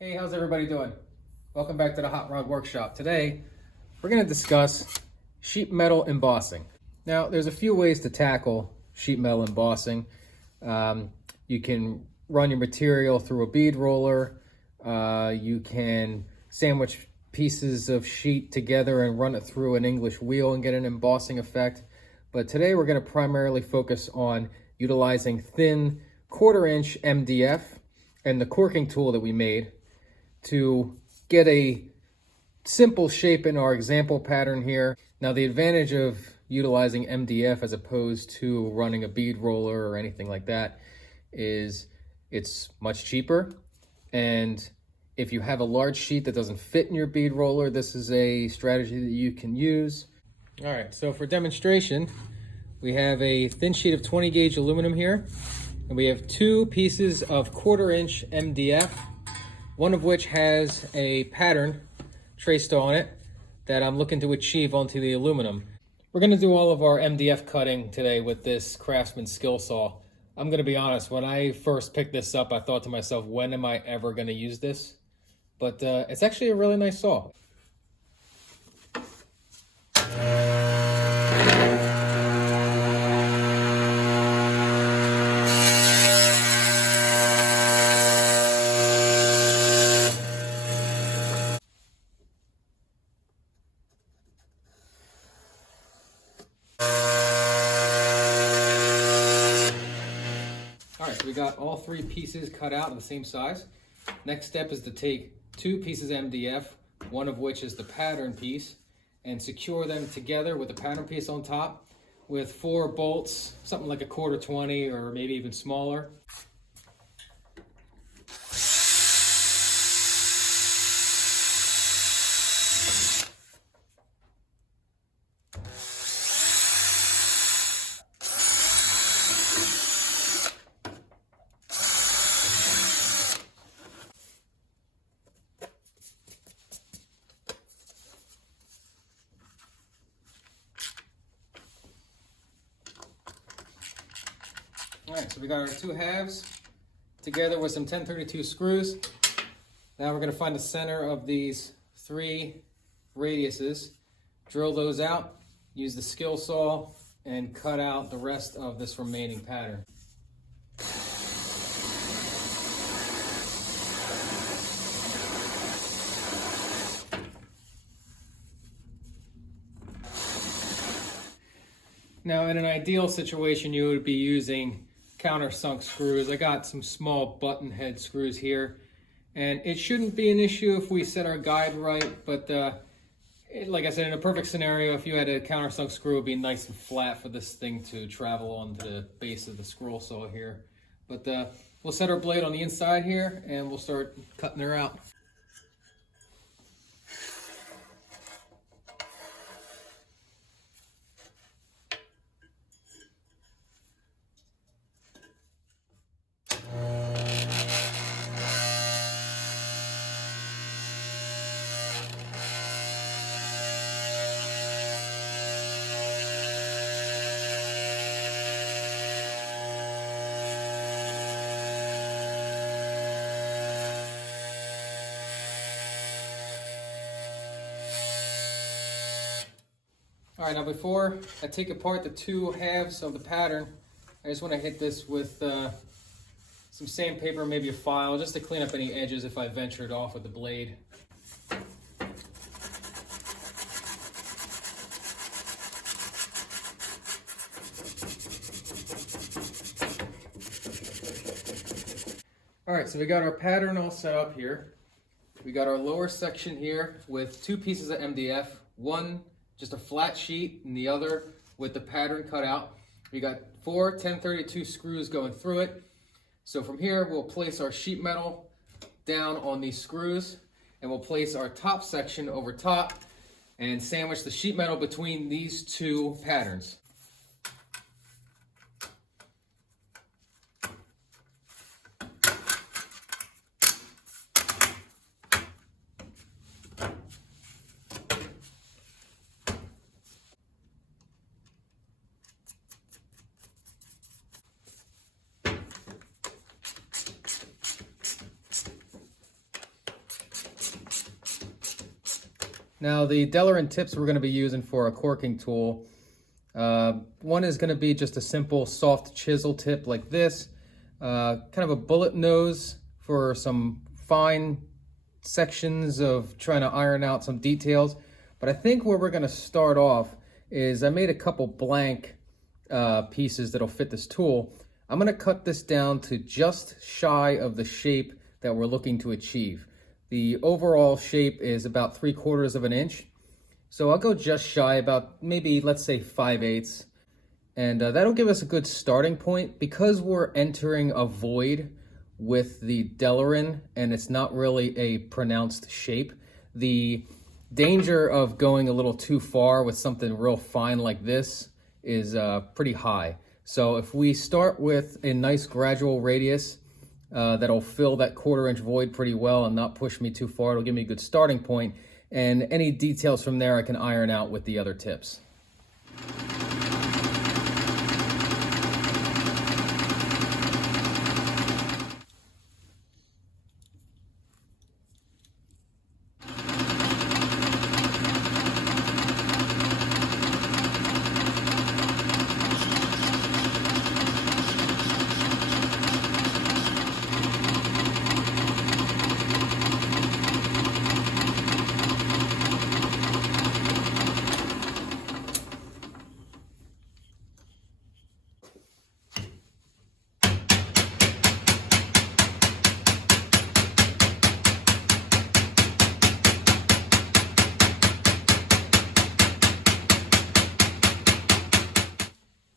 Hey, how's everybody doing? Welcome back to the Hot Rod Workshop. Today, we're going to discuss sheet metal embossing. Now, there's a few ways to tackle sheet metal embossing. You can run your material through a bead roller. You can sandwich pieces of sheet together and run it through an English wheel and get an embossing effect. But today, we're going to primarily focus on utilizing thin 1/4-inch MDF and the corking tool that we made to get a simple shape in our example pattern here. Now, the advantage of utilizing MDF as opposed to running a bead roller or anything like that is it's much cheaper. And if you have a large sheet that doesn't fit in your bead roller, this is a strategy that you can use. All right, so for demonstration, we have a thin sheet of 20 gauge aluminum here, and we have 2 pieces of 1/4-inch MDF, one of which has a pattern traced on it that I'm looking to achieve onto the aluminum. We're going to do all of our MDF cutting today with this Craftsman skill saw. I'm going to be honest, when I first picked this up, I thought to myself, when am I ever going to use this? But it's actually a really nice saw. So we got all 3 pieces cut out in the same size. Next step is to take 2 pieces of MDF, one of which is the pattern piece, and secure them together with the pattern piece on top with 4 bolts, something like a 1/4-20 or maybe even smaller. All right, so we got our 2 halves together with some 1032 screws. Now we're going to find the center of these 3 radiuses, drill those out, use the skill saw, and cut out the rest of this remaining pattern. Now, in an ideal situation, you would be using countersunk screws. I got some small button head screws here, and it shouldn't be an issue if we set our guide right, but like I said, in a perfect scenario, if you had a countersunk screw, it would be nice and flat for this thing to travel onto the base of the scroll saw here. But we'll set our blade on the inside here, and we'll start cutting her out. All right, now before I take apart the 2 halves of the pattern, I just want to hit this with some sandpaper, maybe a file, just to clean up any edges if I ventured off with the blade. All right, so we got our pattern all set up here. We got our lower section here with 2 pieces of MDF, one just a flat sheet and the other with the pattern cut out. We got 4 1032 screws going through it. So from here, we'll place our sheet metal down on these screws, and we'll place our top section over top and sandwich the sheet metal between these 2 patterns. Now the Delrin tips we're going to be using for a corking tool, one is going to be just a simple soft chisel tip like this, kind of a bullet nose for some fine sections of trying to iron out some details. But I think where we're going to start off is I made a couple blank pieces that'll fit this tool. I'm going to cut this down to just shy of the shape that we're looking to achieve. The overall shape is about 3/4 of an inch. So I'll go just shy, about maybe, let's say 5/8. And that'll give us a good starting point. Because we're entering a void with the Delrin and it's not really a pronounced shape, the danger of going a little too far with something real fine like this is pretty high. So if we start with a nice gradual radius that'll fill that 1/4 inch void pretty well and not push me too far, it'll give me a good starting point. And any details from there I can iron out with the other tips.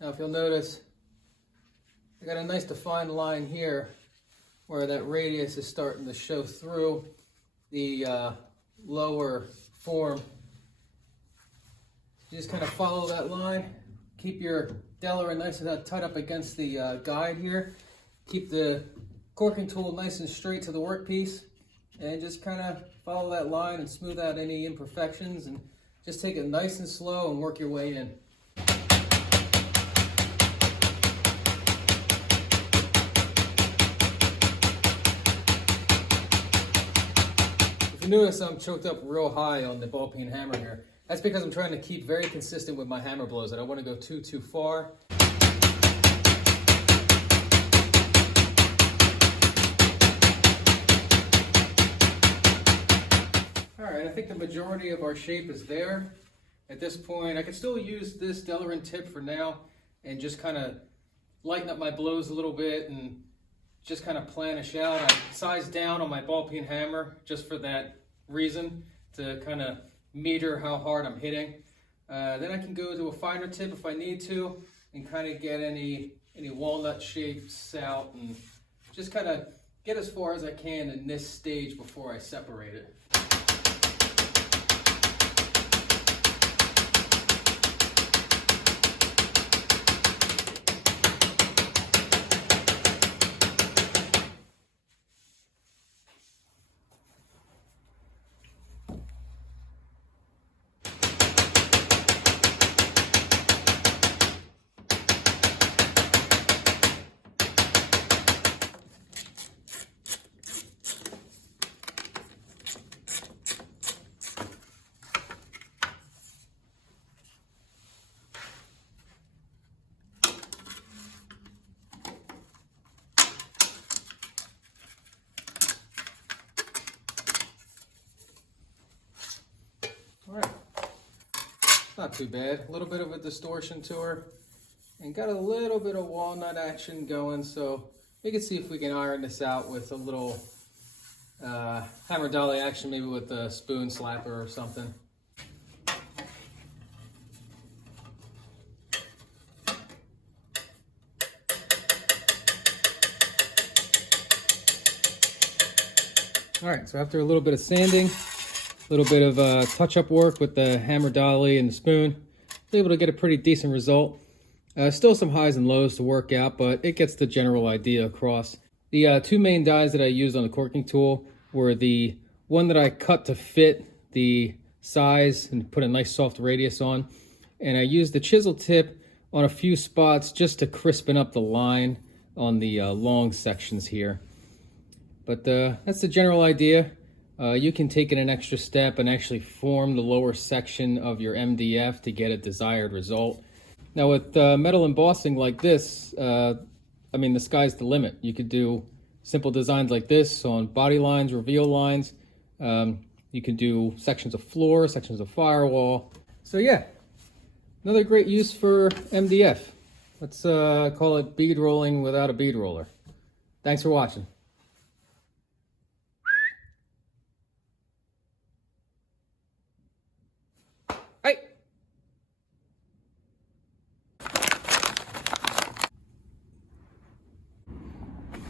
Now if you'll notice, I got a nice defined line here where that radius is starting to show through the lower form. You just kind of follow that line, keep your Delrin nice and tight up against the guide here, keep the corking tool nice and straight to the workpiece, and just kind of follow that line and smooth out any imperfections, and just take it nice and slow and work your way in. If you notice, I'm choked up real high on the ball peen hammer here. That's because I'm trying to keep very consistent with my hammer blows. I don't want to go too far. All right, I think the majority of our shape is there. At this point, I can still use this Delrin tip for now and just kind of lighten up my blows a little bit and just kind of planish out. I size down on my ball peen hammer just for that reason, to kind of meter how hard I'm hitting. Then I can go to a finer tip if I need to and kind of get any walnut shapes out and just kind of get as far as I can in this stage before I separate it. All right, not too bad. A little bit of a distortion to her and got a little bit of walnut action going, so we can see if we can iron this out with a little hammer dolly action, maybe with a spoon slapper or something. All right, so after a little bit of sanding, a little bit of touch-up work with the hammer dolly and the spoon, I was able to get a pretty decent result. Still some highs and lows to work out, but it gets the general idea across. The two main dies that I used on the corking tool were the one that I cut to fit the size and put a nice soft radius on, and I used the chisel tip on a few spots just to crispen up the line on the long sections here. But that's the general idea. you can take it an extra step and actually form the lower section of your MDF to get a desired result. Now with metal embossing like this, I mean, the sky's the limit. You could do simple designs like this on body lines, reveal lines. You can do sections of floor, sections of firewall. So yeah, another great use for MDF. Let's call it bead rolling without a bead roller. Thanks for watching. Hey!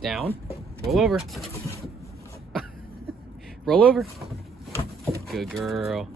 Down, roll over. Roll over. Good girl.